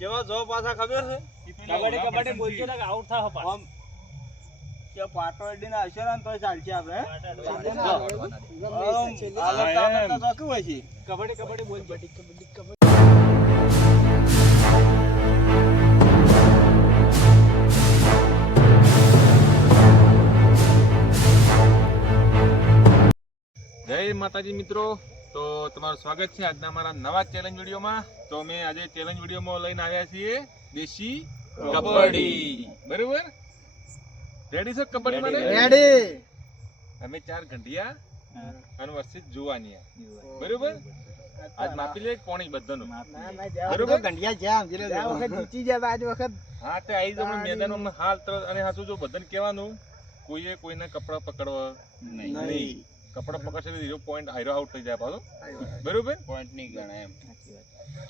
જેવા જો પાછા ખબર છે? કબડ્ડી કબડ્ડી બોલજો ને આઉટ થા હપા આમ કે પાટોડી ના હશે ને તો ચાલશે આપણે કબડ્ડી કબડ્ડી બોલ કબડ્ડી કબડ્ડી. જય માતાજી મિત્રો. તો તમારું સ્વાગત છે આજના અમારા નવા ચેલેન્જ વિડીયોમાં. તો અમે આજે ચેલેન્જ વિડીયોમાં લઈને આવ્યા છીએ દેશી કબડ્ડી. બરોબર? રેડી છે કબડ્ડી માટે? રેડી અમે ચાર ઘંટિયા અને વર્ષિત જુવાનિયા. બરોબર? આજ માપી લે કોણી બધાનું? બરોબર? ગંડિયા જામ જીલે વખત જીતી જાય આજ વખત હા તે આવી જો મેદાનમાં હાલ અને હાચું જો બધાને કહેવાનું કોઈએ કોઈને કપડા પકડવા નહીં. કપડા પકડશે ઝીરો પોઈન્ટ આયરો આઉટ થઈ જાય પાછો. બરોબર? પોઈન્ટ નહીં ગણાય એમ.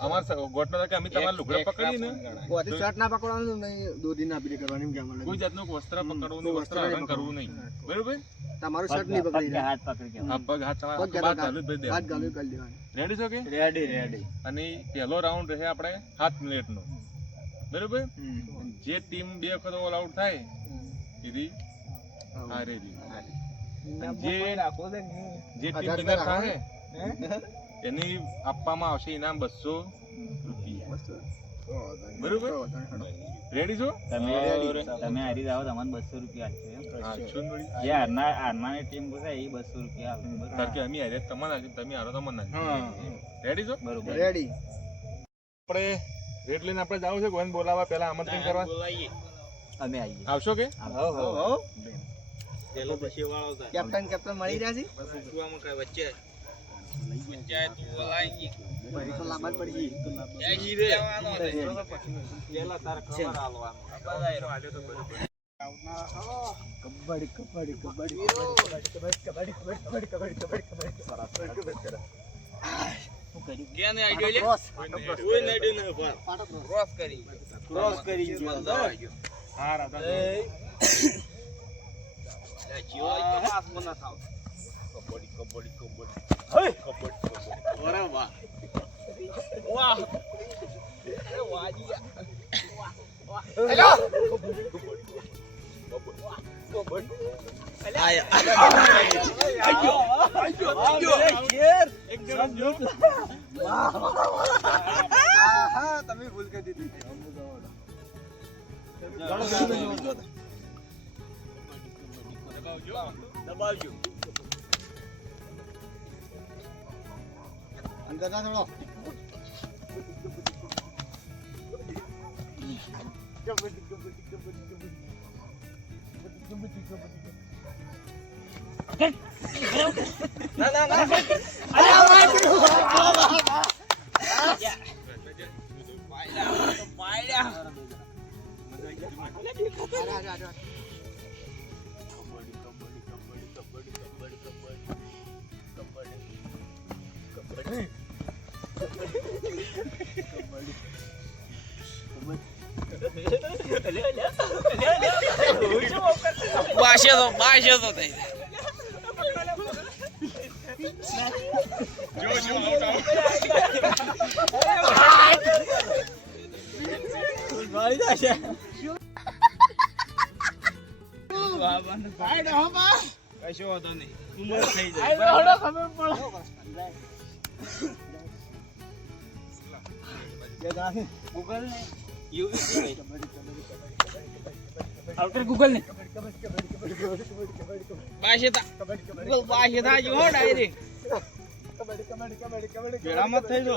અમાર ગોઠનો કે અમે તમારા લુગડા પકડી ને. પોતે શર્ટ ના પકડવાનું નહીં દોરી ના પીડી કરવાની એમ કે કોઈ જાતનું વસ્ત્ર પકડવું વસ્ત્ર વસ્ત્ર હરણ કરવું નહીં. બરોબર? તમારું શર્ટ નહીં પકડી હાથ પકડી આ પગ હાથ તમારા હાથ ચાલુ જ હાથ ગાલું કરી દેવાનું. રેડી છો કે? રેડી રેડી અને પહેલો રાઉન્ડ રહે આપણે સાત મિનિટનો બરોબર? જે ટીમ બે વખત ઓલ આઉટ થાય એથી હારેલી જે જે વિનર રૂપિયા એની આપવામાં આવશે ઇનામ બસો રૂપિયા. બરોબર? રેડી છો? તમે તમે હારી જાઓ તમને બસો રૂપિયા આપશે. હા. જે હારનાર હારનારની ટીમ પૂછે એ બસો રૂપિયા આપશે કારણ કે અમે હારે તમને આપી, તમે હારો તમને. રેડી છો? બરોબર. રેડી આપણે રેટ લઈને આપણે જવું છે કોઈને બોલાવવા પહેલા આમંત્રણ કરવા. અમે આવીએ. આવશો કે? કેપ્ટન કેપ્ટન મળી રહ્યા છે? ભાઈ તો લાંબા પડી ગઈ. કબડ્ડી કબડ્ડી કબડ્ડી કબડ્ડી કબડ્ડી કબડ્ડી કબડ્ડી કબડ્ડી કબડ્ડી ક્રોસ કરી. કબડ્ડી કબડ્ડી કબડ્ડી કબડ્ડી કબડ્ડી અરે વાહ વાહ અરે વાજી હેલો તમે ભૂલ કરી દીધી દબાવજો. અંદર ના થોડો ના ના ના. અરે આ પાયડા. પાયડા. મજા આવી ગઈ બાશે તો બાશે તો થઈ જો જો કશો હતો નહીં ઉમર થઈ જાય. ખબર પડે ગૂગલ ને. યુ આવટર ગૂગલ ને. પેલામાં થઈ જો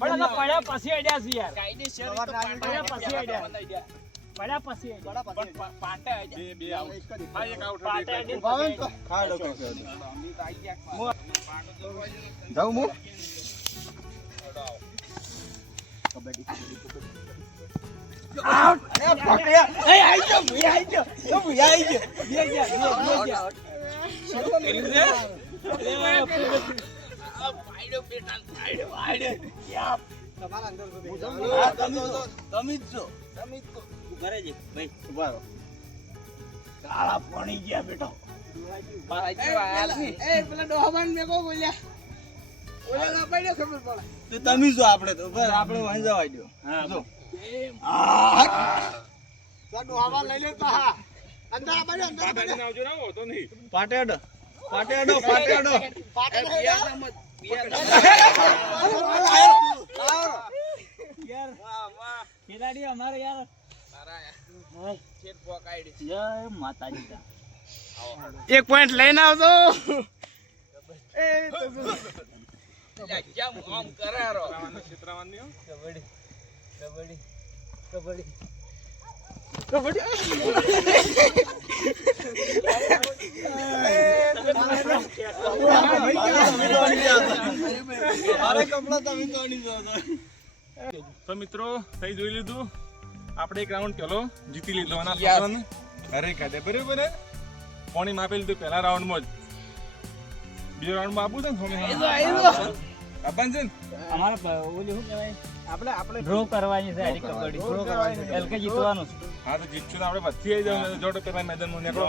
પણ આ પડ્યા પછી અડ્યા છે યાર. પડ્યા પછી અડ્યા. પડ્યા પછી. પાટા બે બે આઉટ હા એક આઉટ પાટા દે ભાવન તો હા લોકો જાઉં હું કબડ્ડી આઉટ એ પકડ્યા એ આઈ ગયો ભઈ આઈ ગયો. એ ભઈ આઈ ગયો. બે ગયા. બે ગયા શું કર્યું રે લેવા પાડ્યો બેટા પાડ્યો પાડ્યો ક્યાં તમારા અંદર તમે જ છો તમે જ છો કરે છે? ભાઈ ઊભા કાળા પાણી ગયા બેટો. તમે લઈ લેતા અંદર ખેલાડી અમારે યાર એક પોઈન્ટ લઈને આવજો. તો મિત્રો થઈ જોઈ લીધું. આપણે એક રાઉન્ડ પેલો જીતી લીધો અને આ અરે કાઢે બરાબર ને પાણી માપી લીધું પહેલા રાઉન્ડમાં જ. બીજો રાઉન્ડમાં આપું છે ને થોડી આપવાનું છે ને? અમારે ઓલી શું કહેવાય? આપણે આપણે ડ્રો કરવાની છે આડી કબડ્ડી. ડ્રો કરવાની છે. એલકે જીતવાનું છે. હા તો જીતશું તો આપણે પછી આવી જાવ જોડો પેલા મેદાનમાં નીકળો.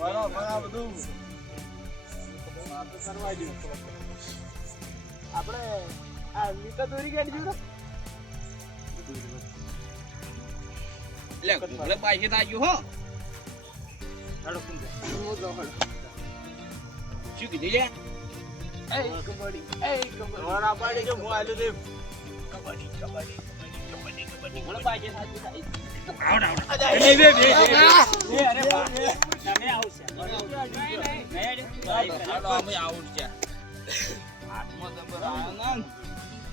બરાબર આ બધું. આપણે આ લીટા દોરી કાઢી જો તમે આવશે ઊભા માત્ર અરે હું. એ ઉભારો મન જવાય આ તમે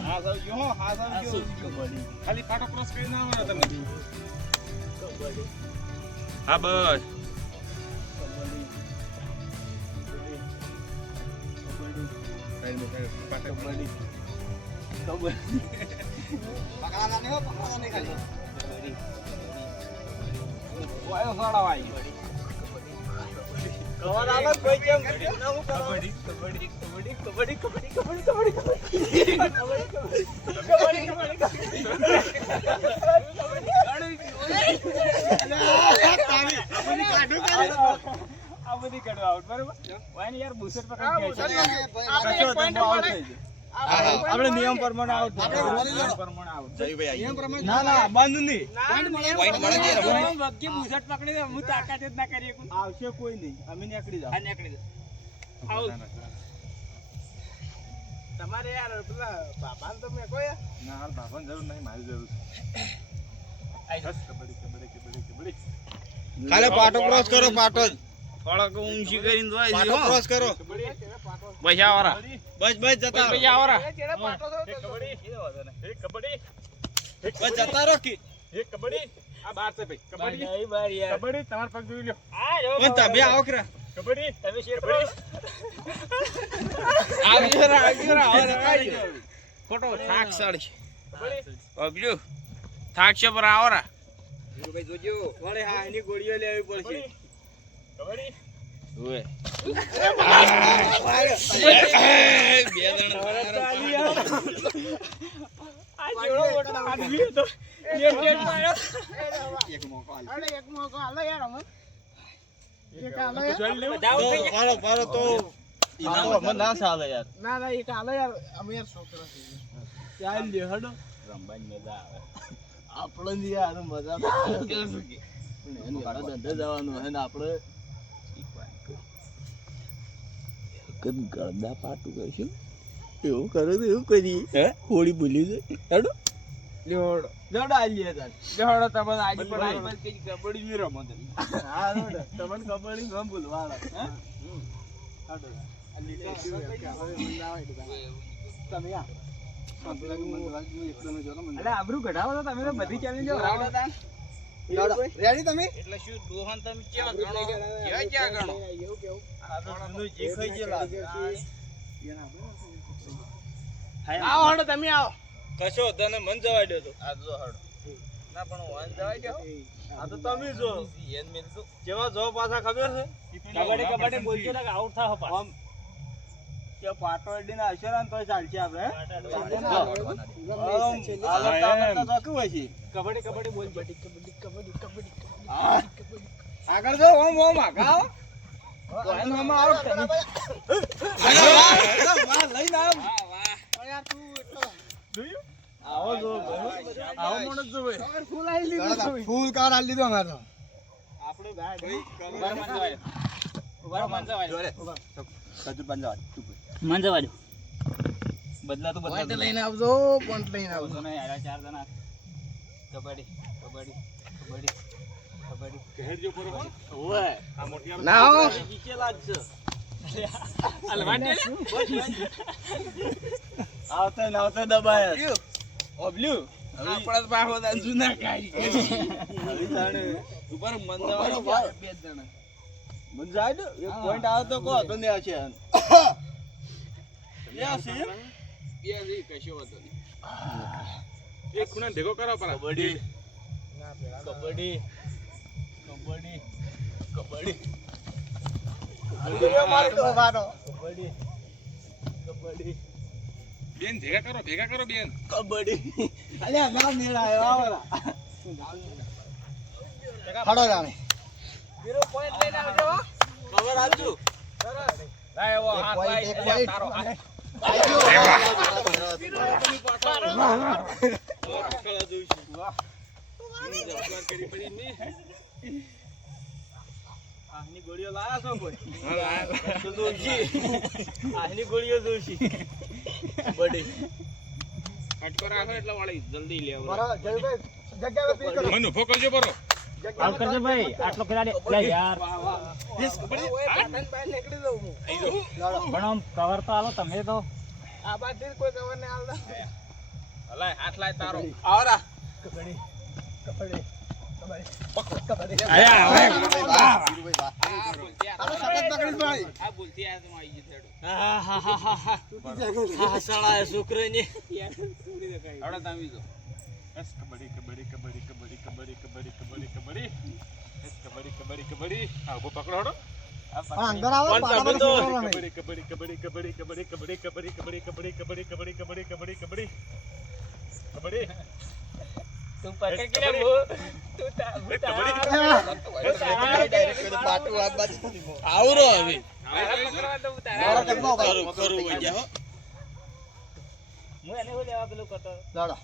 હા સર જો હા સર જો ખાલી ફાટો ક્રોસ કરી ના તમે. હા બસ. પકડાના નહીં પકડાના નહીં ખાલી કોઈ કેમ ના કબડ્ડી કબડ્ડી કબડ્ડી કબડ્ડી કબડ્ડી કબડ્ડી આ બધી કાઢો આઉટ બરોબર વાય ને યાર બુસર પકડી આપણે નિયમ પ્રમાણે આઉટ ના ના બંધ નહીં. વગી પકડી દે હું તાકાત જ ના કરી આવશે કોઈ નહીં. અમે નીકળી જાવ નીકળી દે તમારે યાર પેલા બાબાને તો મેં કોઈ ના હાલ બાપાને જરૂર નહીં મારી જરૂર છે. ખાલે પાટો ક્રોસ કરો પાટો જ. થોડાક ઊંચી કરીને દોય પાટો ક્રોસ કરો. બસ આવરા. બસ બસ જતા બસ આવરા. કબડી એક બસ જતા રહો કે. એક કબડ્ડી. આ બાર છે ભાઈ. કબડ્ડી. નહીં બાર યાર. કબડી તમાર પગ જોઈ લ્યો. પણ તમે આવો ખરા. કબડી તમે શેર કબડ્ડી. આવી જરા આવી જરા હવે રખાઈ ગયો. ખોટો થાક છે. અબજો. થાક છે પર આવરા. વળે હા એની ગોળીઓ લેવી પડશે. ના ચાલે યાર ના ના એક હાલો યાર અમે યાર છોકરા ચાલ લે હડો રમવાની મજા આવે આપણે જ યાર મજા આવે. ને આપણે કે ગળદા પાટું કરશે એવું કરો તો એવું કરી હે? હોળી ભૂલી જાય હેડો. જોડો જોડો આલી તમે ન ભૂલવા હે તમે આ. અરે આબરું તમે તો બધી ચેલેન્જો હરાવતા હતા. રેડી તમે? એટલે શું દોહન તમે ક્યાં ગણો? ક્યાં ક્યાં ગણો? એવું કેવું જૂનું જે ખાઈ ગયેલા. છે. આવો હડો તમે આવો. કશો તને મન જવા દો તો. આ જો હડો ના પણ વાન જવાય ગયો આ તો તમે જો. એન મેલ તો. જેવા જો પાછા ખબર છે? કબડે કબડે બોલજો ને આઉટ થા પા આમ કે પાટોડીને અશરાન તો ચાલશે આપણે કબડ્ડી કબડ્ડી બોલ કબડ્ડી કબડ્ડી કબડ્ડી આગળ જો ઓમ ઓમ આગાવ ફૂલ કાર હાલ લીધો અમારે આપણે મન જવા દો. બદલા તો બદલા લઈને આવજો પોઈન્ટ લઈને આવજો. ને યાર આયા ચાર જણા. કબડ્ડી કબડ્ડી કબડ્ડી કબડ્ડી. કહેરજો પર ઓય આ મોટી ના જ છે અલવાટે આવતા ને આવતા દબાયા. ઓબલ્યુ. આપણા બાહો દાન જૂના કાઈ હવે જાણે. ઉપર મન જવાય બે જણા મન જાય ને. એક પોઈન્ટ આવે તો કહો તો ને આ છે. એ ખૂણે ભેગો કરો પર. કબડ્ડી. કબડ્ડી. કબડ્ડી. કબડ્ડી. કબડ્ડી. કબડ્ડી. બેન ભેગા કરો ભેગા કરો બેન. કબડ્ડી. અલ્યા ના મેળાયો આવલા હાડો રામે ઝીરો પોઈન્ટ લઈને આવજો. ખબર આવજો સરસ. એવો હાથ લાય. તારો હાથ. આની ગોળીઓ લાયા છો કોઈ જોશી આની ગોળીઓ જોશી બડી એટલે વળી જલ્દી લેવો જગ્યા મનુ ફોકલજો બરો. આમ કરજો ભાઈ આટલો ખેલાડી લે યાર. યસ કવર તો આલો તમે તો. આ બાદીર કોઈ કવર ને આલદા અલાય હાથ લાય તારો આવરા કબડી કબડી છોકરી ને આ ભૂલથી આ આનો સતત પકડી ભાઈ આ ભૂલથી આ તો આવી ગયું થેડું. હા હા હા હા હા હા સાળા છોકરાની હળો તમે જો બસ કબડ્ડી કબડ્ડી કબડ્ડી કબડ્ડી કબડ્ડી કબડ્ડી કબડ્ડી કબડ્ડી બસ કબડ્ડી કબડ્ડી કબડ્ડી હા ઊભો પકડો હડો પણ અંદર આવો પણ પાડા તમે તો પર છોડવાનો નહીં. કબડ્ડી કબડ્ડી કબડ્ડી કબડ્ડી કબડ્ડી કબડ્ડી કબડ્ડી કબડ્ડી કબડ્ડી કબડ્ડી કબડ્ડી કબડ્ડી કબડ્ડી કબડ્ડી તું પકડ કે લે બો તું તા એ કબડ્ડી આવરો હવે મારો ટકનો ભાઈ. કરું કરું વઈ હો હું એને હું લેવા પેલું કરતો લાડો.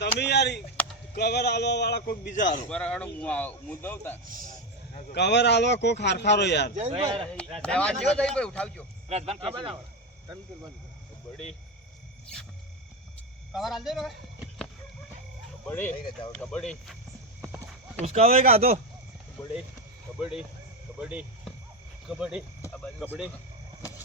તમે યાર કવર આલવા વાળા કોઈક બીજા હાલો કવર આલવા કોઈક હારખારો યાર. ઉઠાવજો. કબડ્ડી. આલ દે કબડ્ડી. કબડ્ડી. वही का दो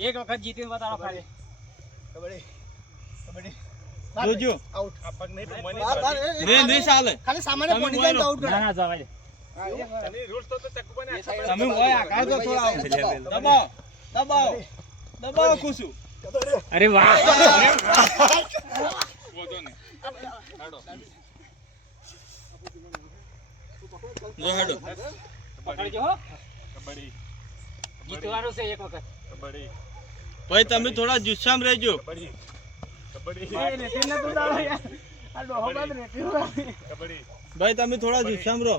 એક વખત જીતીને બતાવો ખાલી કબડ્ડી. કબડ્ડી. જોજો આઉટ. આ નહીં તો મને બાર, બાર, એ, એ, રે નહીં ચાલે. ખાલી સામાન્ય તમે જાય તો આઉટ ના ના જવા દે રૂલ્સ તો તો ચક્કુ બને તમે હોય આકાર તો થોડા દબાવ દબાવ. દબાવ ખુશું. અરે વાહ. વાંધો નહીં. જો હેડો. પકડજો કબડ્ડી. જીતવાનું છે એક વખત. ભાઈ તમે થોડા જુસ્સામ રહેજો. ભાઈ તમે થોડા જુસ્સામ રહો.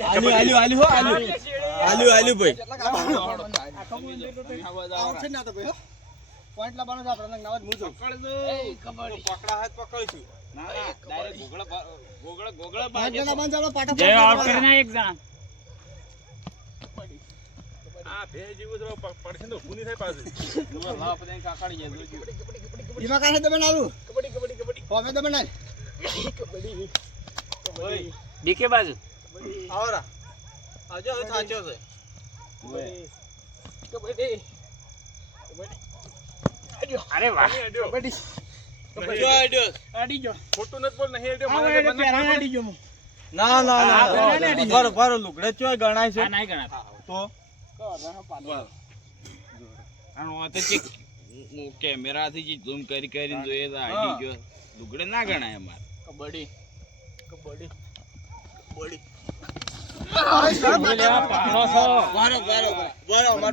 આલ્યું આલ્યું આલ્યું હો આલ્યું. આલ્યું આલ્યું ભાઈ. આઉટ છે ને આ તો ભાઈ હો. પોઈન્ટ લાવવાનો છે. આપણે નવા જ મૂજો પકડા હાથ પકડીશું ના ના ડાયરેક્ટ ગોગળા ગોગળા ગોગળા પાટા જય આઉટ કરીને એક જણા આ બે જેવું તો પડશે તો નહીં થાય પાછું. લાવ આપણે કાકાડી જાય જોજો. ધીમા કાંઠે દબાણ આલું હોમે દબાણ નાખ. બીકે બાજુ. આવરા. આવજો હવે થાચો છે. અરે વાહ. જો. ના ના ના લુગડે ચોય ગણાય છે. નહીં ગણાતા તો? કેમેરાથી જે ઝૂમ કરી કરીને જોઈએ તો આડી ગયો. લુગડે ના ગણાય અમારે. કબડ્ડી. કબડ્ડી. કબડ્ડી.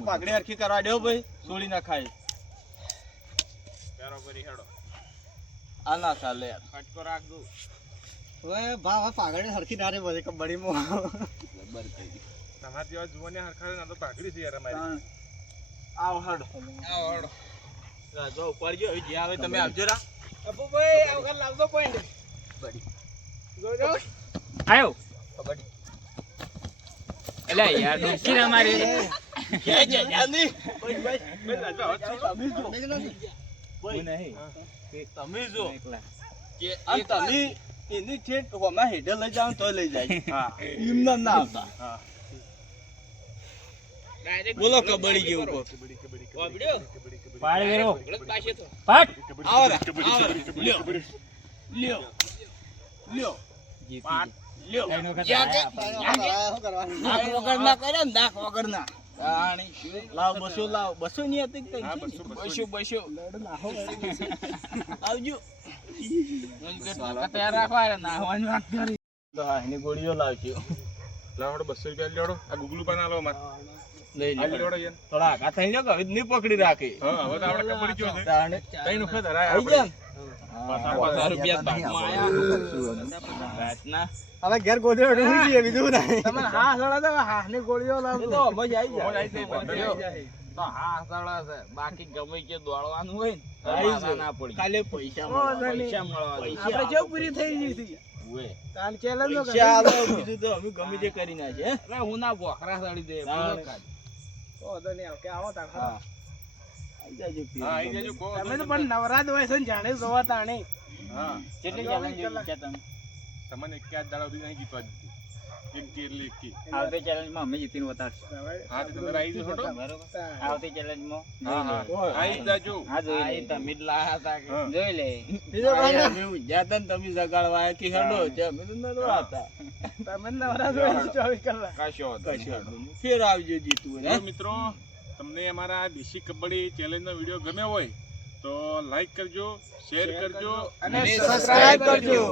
પાઘડી હરખી કરવા દેવો ભાઈ. સોળી ના ખાય. આ ના ચાલે ફટકો રાખજો. હવે ભા હવે પાઘડી હરખી ના રે બધે કબડ્ડીમાં. તમારા જેવા જુવાને હરખા ના તો પાઘડી છે યાર અમારી. આવ હડો. આવ હળો રા, જો ઉપર ગયો જે આવે તમે આવજો રા. આયો. કબડી એટલે યાર ડૂબકી ના મારી. કે જે જાની ભાઈ ભાઈ તમે જો. ભાઈ. નહીં. તમે જો. કે તમે એની ઠેઠ હોમાં હેડે લઈ જાવ તો લઈ જાય. હા. એમના ના આવતા. ડાયરેક્ટ બોલો કબડ્ડી જેવું કો પાડ વેરો. આવો રા લ્યો. લ્યો. લ્યો. લ્યો. ત્રણ વખત જ્યાં કે- આયા. શું કરવાનું? નાક વગર ના કરે ને વગર ના લાવ બસો લાવ. બસો ની હતી કે હા, કઈ? બસો, બસો. બસો આવજો. તૈયાર રાખવા નાહવાની વાત કરી. એની ગોળીઓ લાવજો. લાવો બસો રૂપિયા લેવડો. આ ગુગલું પણ આલો અમારે. લઈ લો થોડા થઈ હવે નહીં પકડી રાખે. હા તો આપણે છે. ને. ઘેર ગોદડો ઢૂંઢી જઈએ બીજું નહીં તમે હા સળા તો હા ની ગોળીઓ લાવજો. તો મજા આવી જાય. તો હા સળા છે. બાકી ગમે કે દોડવાનું હોય ને. ના પડી. ખાલી પૈસા પૈસા મળવા દે. આપણે જેવું પૂરી થઈ ગઈ હતી. તાન ચેલેન્જ બીજું તો અમે ગમે તે કરી નાખીએ હું? ના બોખરા સળી દે હા. બોલો નહીં આવ કે આવો હા. આઈ જાજો તમે તો પણ નવરાત હોય છે ને જાણે જોવા તાણે. હા. કેટલી જોઈ તમે? તમને એક જ દાડા સુધી નહીં જીતવા દીધી એક એટલે એક આવતી challenge અમે જીતીને બતાડશું હા તમે આવી જશો તો? આવતી challenge હા હા. આવી જાજો. હા જોઈ લે. તમે જ લાયા તા જોઈ લે. બીજો આ અમે ઉજ્જાતા ને તમે જગાડવા કે હેડો છે અમે તો નતો હતા. તમે નવરાત હોય ચોવીસ કલાક. કશો કશો ફેર આવજો જીતું હોય જો હે? મિત્રો તમને અમારા દેશી કબડ્ડી ચેલેન્જનો વીડિયો ગમ્યો હોય તો લાઈક કરજો શેર કરજો અને સબસ્ક્રાઇબ કરજો.